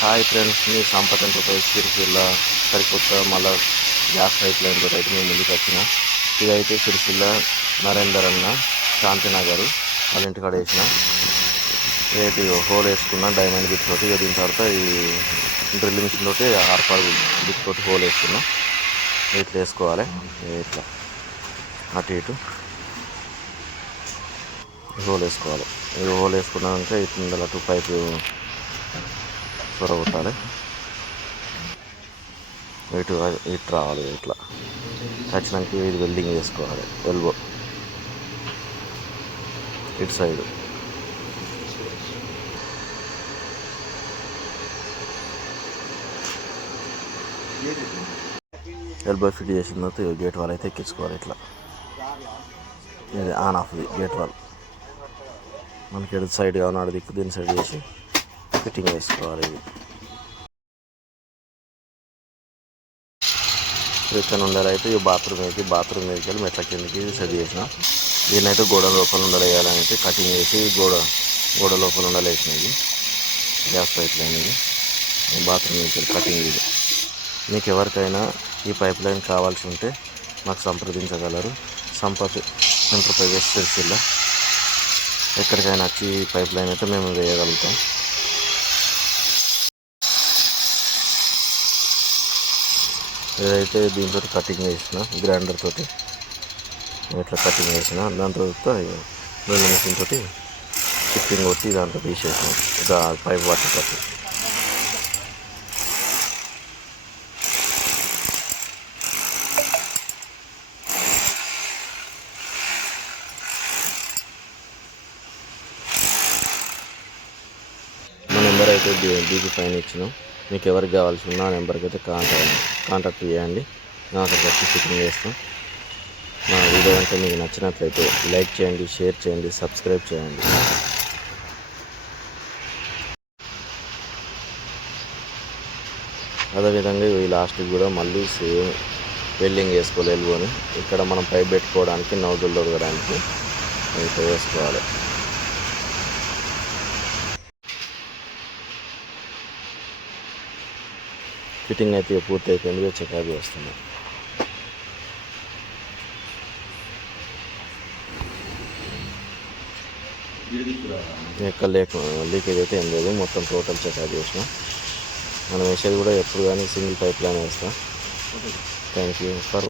Hi friends, మీ Sampath enterprise Sircilla సరికొత్త మళ్ళీ gas pipe line తోటి అయితే మేము ముందుకు వచ్చిన. ఇదైతే సిరిసిల్ల నరేందర్ అన్న శాంతినగర్ వాళ్ళ ఇంటికాడ వేసిన. ఇదైతే హోల్ వేసుకున్నా డైమండ్ బిట్ తోటి. దీని తర్వాత ఈ డ్రిల్ మిషన్ తోటి ఆర్పాడు బిట్ తోటి హోల్ వేసుకున్నా. ఇట్లా వేసుకోవాలి, ఇట్లా అటు ఇటు హోల్ వేసుకోవాలి. ఇది హోల్ వేసుకున్నాక ఇట్లా అటు పైపు కొరగొట్టాలి. ఇటు రావాలి. ఇట్లా వచ్చినాక ఇది వెల్డింగ్ చేసుకోవాలి. ఎల్బో ఇటు సైడ్ ఎల్బో ఫిట్ చేసిన తర్వాత గేట్ వాల్ అయితే ఎక్కించుకోవాలి. ఇట్లా ఇది ఆన్ ఆఫ్ గేట్ వాల్ మనకి ఎడు సైడ్ కావాలి దిక్కు దీని సైడ్ చేసి ఫిట్టింగ్ వేసుకోవాలి. ఇది ఇక్కడ ఉండాలి. అయితే ఈ బాత్రూమ్ మీదకి వెళ్ళి మెట్ల కిందకి సెట్ చేసిన. దీన్ని అయితే గోడ లోపల ఉండలేయాలని అయితే కటింగ్ చేసి గోడ లోపల ఉండలేసినది గ్యాస్ పైప్ లైన్. ఇది బాత్రూమ్ మీదకి వెళ్ళి కటింగ్. ఇది మీకు ఎవరికైనా ఈ పైప్ లైన్ కావాల్సి ఉంటే మాకు సంప్రదించగలరు. సంపత్ ఎంటర్ప్రైజెస్ సిరిసిల్ల. ఎక్కడికైనా వచ్చి ఈ పైప్ లైన్ అయితే మేము వేయగలుగుతాం. ఏదైతే దీంతో కటింగ్ చేసిన గ్రైండర్ తోటి ఇట్లా కటింగ్ చేసిన, దాని తర్వాత డ్రిల్ మిషన్ తోటి షిఫ్టింగ్ కొట్టి దాంట్లో తీసేసిన పైప్ పట్టేటట్టు. మా నెంబర్ అయితే డీపీ పైన ఇచ్చినాం. మీకు ఎవరికి కావాల్సి ఉన్నా ఆ నెంబర్కి అయితే కాంటాక్ట్ చేయండి. నా అక్కడికి వచ్చి ఫిట్టింగ్ చేస్తాం. నా వీడియో అంటే మీకు నచ్చినట్లయితే లైక్ చేయండి, షేర్ చేయండి, సబ్స్క్రైబ్ చేయండి. అదేవిధంగా ఈ లాస్ట్కి కూడా మళ్ళీ సేమ్ వెల్డింగ్ వేసుకోవాలి. ఎల్బోని ఇక్కడ మనం పైప్ పెట్టుకోవడానికి నౌజులు దొరకడానికి అయితే వేసుకోవాలి. ఫిట్టింగ్ అయితే పూర్తి అయిపోయింది. చెకప్ చేస్తున్నాం. ఎక్కడ లీకేజ్ అయితే ఏం లేదు. మొత్తం టోటల్ చెకప్ చేసినాం. మనం వేసేది కూడా ఎప్పుడు కానీ సింగిల్ పైప్ లైన్ వేస్తాం. Thank you for